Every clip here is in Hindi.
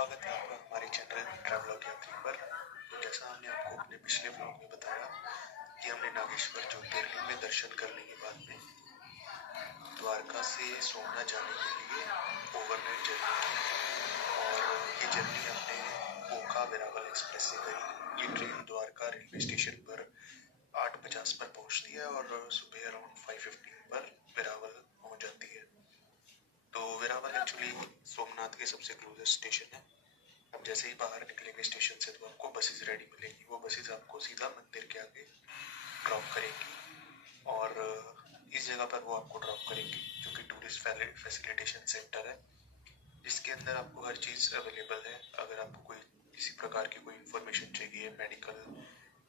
स्वागत है आपका हमारे चैनल ट्रैवलॉग यात्री पर। तो जैसा हमने आपको अपने पिछले व्लॉग में बताया कि हमने नागेश्वर ज्योतिर्लिंग में दर्शन करने के बाद में द्वारका से सोमनाथ जाने के लिए ओवरनाइट जर्नी की और ये जर्नी हमने ओखा वेरावल एक्सप्रेस से करी। ये ट्रेन द्वारका रेलवे स्टेशन पर 8:50 पर पहुंचती है और सुबह अराउंड 5:15 पर वेरावल पहुंच जाती है। तो वेरावल एक्चुअली सोमनाथ के सबसे क्लोजेस्ट स्टेशन है। अब जैसे ही बाहर निकलेंगे स्टेशन से तो आपको बसेस रेडी मिलेगी। वो बसेस आपको सीधा मंदिर के आगे ड्रॉप करेंगी और इस जगह पर वो आपको ड्रॉप करेंगी जो कि टूरिस्ट फैसिलिटेशन सेंटर है, जिसके अंदर आपको हर चीज़ अवेलेबल है। अगर आपको कोई किसी प्रकार की कोई इन्फॉर्मेशन चाहिए, मेडिकल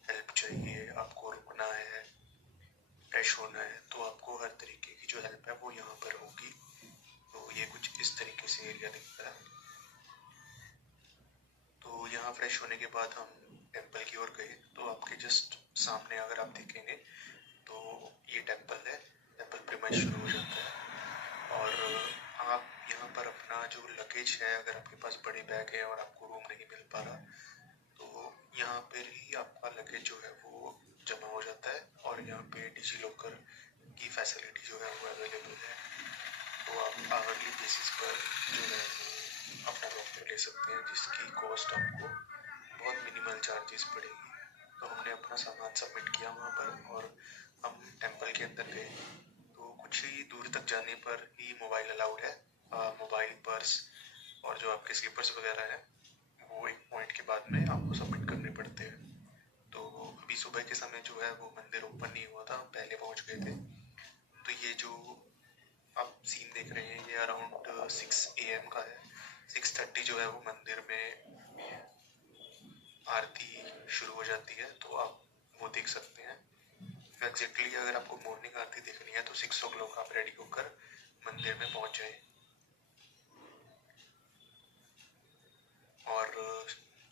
हेल्प चाहिए, आपको रुकना है, फ्रेश होना है, तो आपको हर तरीके की जो हेल्प है वो यहाँ पर होगी। तो ये कुछ इस तरीके से एरिया दिखता है। तो यहाँ फ्रेश होने के बाद हम टेंपल की ओर गए। तो आपके जस्ट सामने अगर आप देखेंगे तो ये टेंपल है। टेंपल प्रीमाइस शुरू हो जाता है और आप यहाँ पर अपना जो लगेज है, अगर आपके पास बड़े बैग है और आपको रूम नहीं मिल पा रहा तो यहाँ पर ही आपका लगेज जो है वो जमा हो जाता है और यहाँ पे डिजी लॉकर की फैसिलिटी जो है वो अवेलेबल है। तो आप आवरली बेसिस पर जो है अपना लॉकर ले सकते हैं, जिसकी कॉस्ट आपको बहुत मिनिमल चार्जेस पड़ेगी। तो हमने अपना सामान सबमिट किया वहाँ पर और हम टेंपल के अंदर गए। तो कुछ ही दूर तक जाने पर ही मोबाइल अलाउड है। मोबाइल, पर्स और जो आपके स्लीपर्स वगैरह हैं वो एक पॉइंट के बाद में आपको सबमिट करने पड़ते हैं। तो अभी सुबह के समय जो है वो मंदिर ओपन नहीं हुआ था, हम पहले पहुँच गए थे। तो ये जो आप सीन देख रहे हैं ये अराउंड 6 AM का है। 6:30 जो है वो मंदिर में आरती शुरू हो जाती है, तो आप वो देख सकते हैं। एग्जैक्टली अगर आपको मॉर्निंग आरती देखनी है तो 6 o'clock आप रेडी होकर मंदिर में पहुंच जाए। और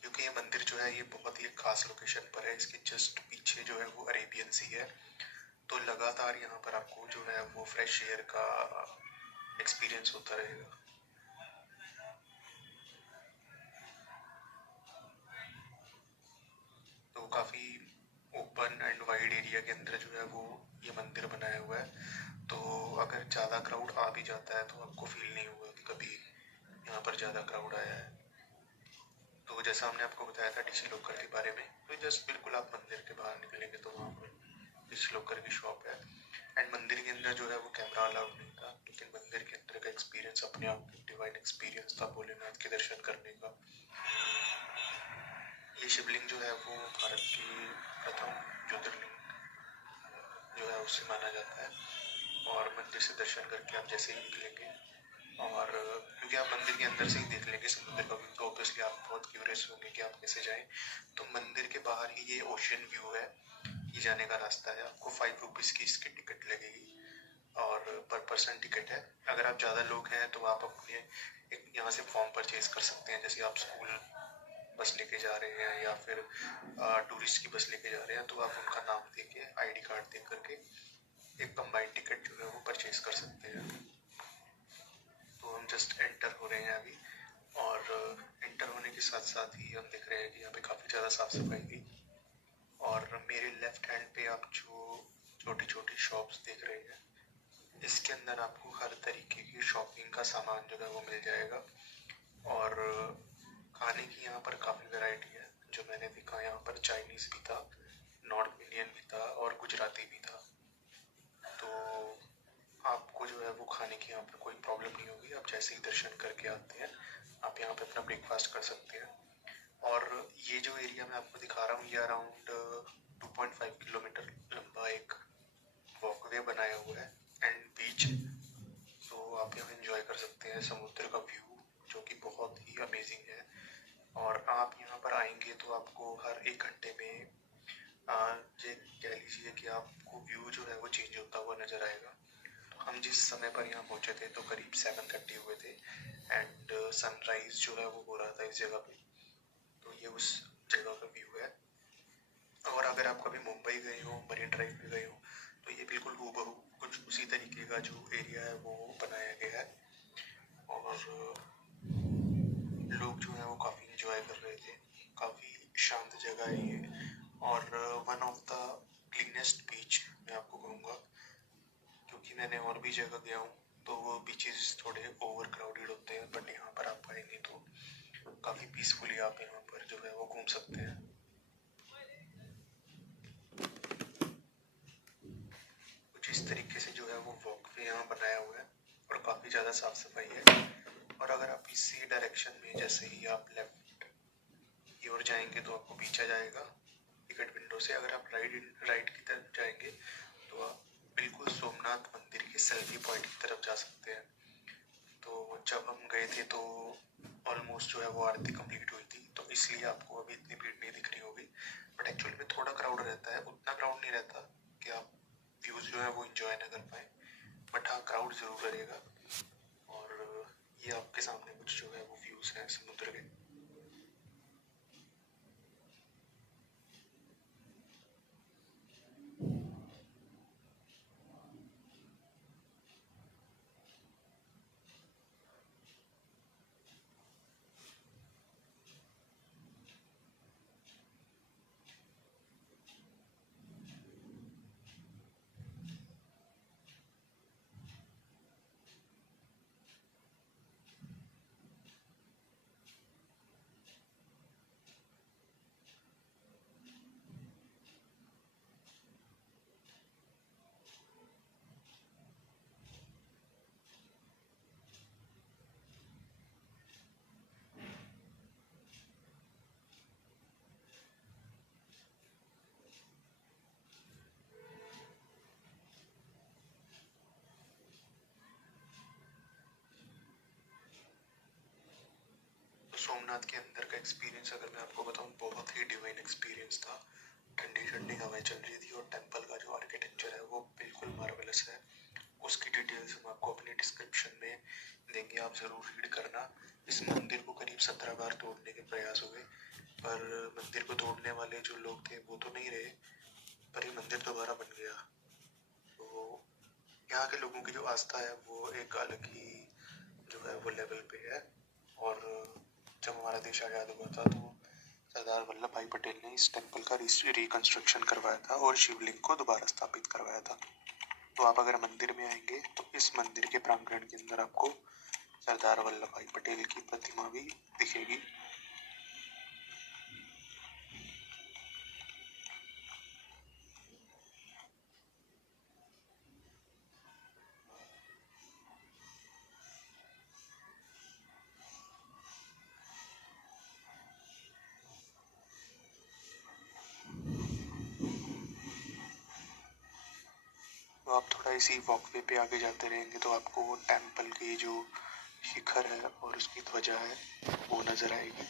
क्योंकि ये मंदिर जो है ये बहुत ही खास लोकेशन पर है, इसके जस्ट पीछे जो है वो अरेबियन सी है, तो लगातार यहाँ पर आपको जो है वो फ्रेश एयर का एक्सपीरियंस होता रहेगा। तो काफ़ी ओपन एंड वाइड एरिया के अंदर जो है वो ये मंदिर बनाया हुआ है। तो अगर ज़्यादा क्राउड आ भी जाता है तो आपको फील नहीं होगा कि कभी यहाँ पर ज़्यादा क्राउड आया है। तो जैसा हमने आपको बताया था डिजी लॉकर के बारे में, तो जस्ट बिल्कुल आप मंदिर के बाहर निकलेंगे तो वहाँ पर डिजी लॉकर की शॉप है। एंड मंदिर के अंदर जो है वो कैमरा अलाउड नहीं था, लेकिन मंदिर के अंदर का एक्सपीरियंस अपने आप में डिवाइन एक्सपीरियंस था भोलेनाथ के दर्शन करने का। ये शिवलिंग जो है वो भारत की प्रथम ज्योतिर्लिंग जो है उससे माना जाता है। और मंदिर से दर्शन करके आप जैसे ही निकलेंगे और क्योंकि आप मंदिर के अंदर से ही देख लेंगे समुद्र का व्यू, तो ऑब्वियसली आप बहुत क्यूरियस होंगे कि आप कैसे जाएं। तो मंदिर के बाहर ही ये ओशन व्यू है, ये जाने का रास्ता है। आपको 5 रुपीज़ की इसकी टिकट लगेगी और पर पर्सन टिकट है। अगर आप ज़्यादा लोग हैं तो आप अपने एक यहाँ से फॉर्म परचेज कर सकते हैं। जैसे आप स्कूल बस लेके जा रहे हैं या फिर टूरिस्ट की बस लेके जा रहे हैं तो आप उनका नाम दे के ID कार्ड दे करके एक कंबाइंड टिकट जो है वो परचेज कर सकते हैं। तो हम जस्ट एंटर हो रहे हैं अभी और एंटर होने के साथ साथ ही हम देख रहे हैं कि यहाँ पे काफ़ी ज़्यादा साफ सफाई थी। और मेरे लेफ्ट हैंड पे आप जो छोटी छोटी शॉप्स देख रहे हैं, इसके अंदर आपको हर तरीके की शॉपिंग का सामान जो है वो मिल जाएगा। और खाने की यहाँ पर काफ़ी वैरायटी है। जो मैंने देखा यहाँ पर चाइनीज़ भी था, नॉर्थ इंडियन भी था और गुजराती भी था। तो आपको जो है वो खाने की यहाँ पर कोई प्रॉब्लम नहीं होगी। आप जैसे ही दर्शन करके आते हैं आप यहाँ पे अपना ब्रेकफास्ट कर सकते हैं। और ये जो एरिया मैं आपको दिखा रहा हूँ ये अराउंड 2.5 किलोमीटर लंबा एक वॉकवे बनाया हुआ है एंड बीच। तो आप यहाँ एंजॉय कर सकते हैं समुद्र का व्यू जो कि बहुत ही अमेजिंग है। और आप यहाँ पर आएंगे तो आपको हर 1 घंटे में ये कह लीजिए कि आपको व्यू जो है वो चेंज होता हुआ नजर आएगा। तो हम जिस समय पर यहाँ पहुँचे थे तो करीब 7:30 हुए थे एंड सनराइज जो है वो हो रहा था इस जगह पे। तो ये उस जगह का व्यू है। और अगर आप कभी मुंबई गए हो, मरीन ड्राइव पे गए हो, तो ये बिल्कुल हूबहू कुछ उसी तरीके का जो एरिया है वो बनाया गया है। और लोग जो है वो काफ़ी इंजॉय कर रहे थे। काफ़ी शांत जगह है ये, और वन ऑफ द क्लीनेस्ट बीच मैं आपको कहूँगा, क्योंकि मैंने और भी जगह गया हूँ तो वो बीचेस थोड़े ओवर क्राउडेड होते हैं, बट यहाँ पर आप आएंगे तो काफ़ी पीसफुली आप यहाँ पर जो है वो घूम सकते हैं। कुछ इस तरीके से जो है वो वॉकवे यहाँ बनाया हुआ है और काफ़ी ज़्यादा साफ सफाई है। और अगर आप इसी डायरेक्शन में जैसे ही आप लेफ्ट की ओर जाएंगे तो आपको बीच आ जाएगा टिकट विंडो से। अगर आप राइट की तरफ जाएंगे तो आप बिल्कुल सोमनाथ मंदिर के सेल्फी पॉइंट की तरफ जा सकते हैं। तो जब हम गए थे तो ऑलमोस्ट जो है वो आरती कंप्लीट हुई थी, तो इसलिए आपको अभी इतनी भीड़ नहीं दिख रही होगी, बट एक्चुअली में थोड़ा क्राउड रहता है। उतना क्राउड नहीं रहता कि आप व्यूज़ जो है वो इंजॉय ना कर पाए, बट हाँ क्राउड ज़रूर रहेगा। और ये आपके सामने कुछ जो है वो व्यूज़ हैं समुद्र के। सोमनाथ के अंदर का एक्सपीरियंस अगर मैं आपको बताऊं, बहुत ही डिवाइन एक्सपीरियंस था। ठंडी ठंडी हवाएं चल रही थी और टेंपल का जो आर्किटेक्चर है वो बिल्कुल मार्वेलस है। उसकी डिटेल्स हम आपको अपने डिस्क्रिप्शन में देंगे, आप ज़रूर रीड करना। इस मंदिर को करीब 17 बार तोड़ने के प्रयास हुए, पर मंदिर को तोड़ने वाले जो लोग थे वो तो नहीं रहे, पर ये मंदिर दोबारा बन गया। तो यहाँ के लोगों की जो आस्था है वो एक अलग ही जो है वो लेवल पे है। और जब हमारा देश आज़ाद हुआ था तो सरदार वल्लभ भाई पटेल ने इस टेम्पल का रिकंस्ट्रक्शन करवाया था और शिवलिंग को दोबारा स्थापित करवाया था। तो आप अगर मंदिर में आएंगे तो इस मंदिर के प्रांगण के अंदर आपको सरदार वल्लभ भाई पटेल की प्रतिमा भी दिखेगी। तो आप थोड़ा इसी वॉकवे पे आगे जाते रहेंगे तो आपको वो टेम्पल की जो शिखर है और उसकी ध्वजा है वो नज़र आएगी।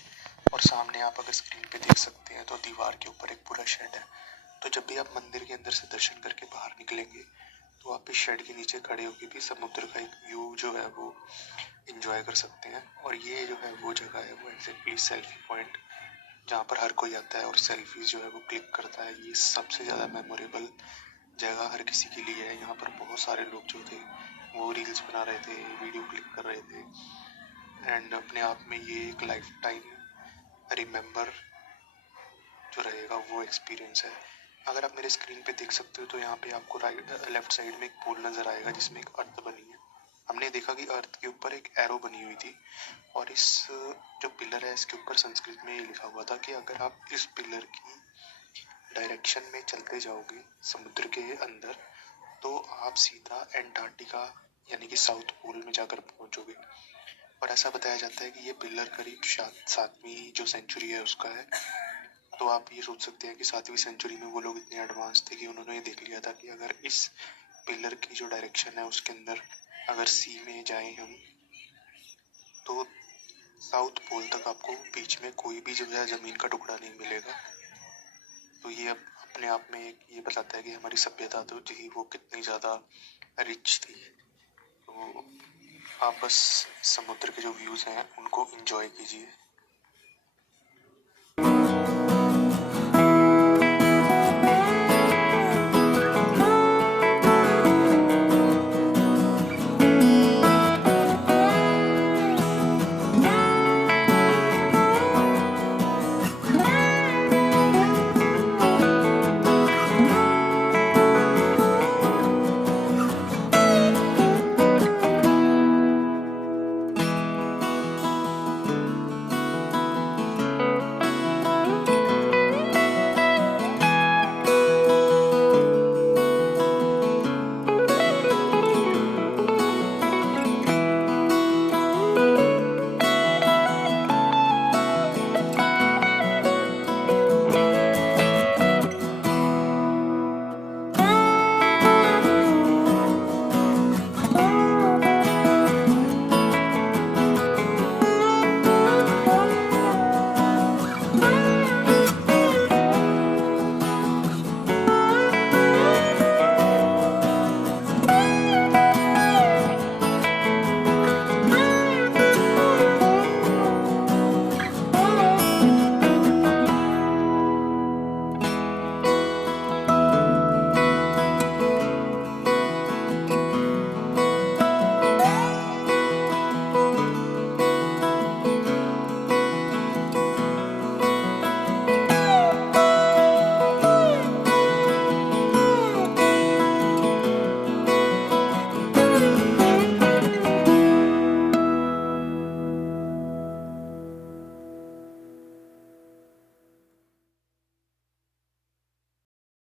और सामने आप अगर स्क्रीन पे देख सकते हैं तो दीवार के ऊपर एक पूरा शेड है। तो जब भी आप मंदिर के अंदर से दर्शन करके बाहर निकलेंगे तो आप इस शेड के नीचे खड़े होकर भी समुद्र का एक व्यू जो है वो इंजॉय कर सकते हैं। और ये जो है वो जगह है वो एग्जैक्टली सेल्फी पॉइंट, जहाँ पर हर कोई आता है और सेल्फी जो है वो क्लिक करता है। ये सबसे ज़्यादा मेमोरेबल जगह हर किसी के लिए है। यहाँ पर बहुत सारे लोग जो थे वो रील्स बना रहे थे, वीडियो क्लिक कर रहे थे, एंड अपने आप में ये एक लाइफ टाइम रिमेंबर जो रहेगा वो एक्सपीरियंस है। अगर आप मेरे स्क्रीन पे देख सकते हो तो यहाँ पे आपको लेफ्ट साइड में एक पोल नज़र आएगा जिसमें एक अर्थ बनी है। हमने देखा कि अर्थ के ऊपर एक एरो बनी हुई थी और इस जो पिलर है इसके ऊपर संस्कृत में ये लिखा हुआ था कि अगर आप इस पिलर की डायरेक्शन में चलते जाओगे समुद्र के अंदर तो आप सीधा एंटार्क्टिका यानी कि साउथ पोल में जाकर पहुंचोगे। और ऐसा बताया जाता है कि ये पिलर करीब 7वीं जो सेंचुरी है उसका है। तो आप ये सोच सकते हैं कि 7वीं सेंचुरी में वो लोग इतने एडवांस थे कि उन्होंने ये देख लिया था कि अगर इस पिलर की जो डायरेक्शन है उसके अंदर अगर सी में जाएं हम तो साउथ पोल तक आपको बीच में कोई भी जो है ज़मीन का टुकड़ा नहीं मिलेगा। तो ये अपने आप में एक ये बताता है कि हमारी सभ्यता तो थी वो कितनी ज़्यादा रिच थी। तो आप बस समुद्र के जो व्यूज़ हैं उनको एंजॉय कीजिए।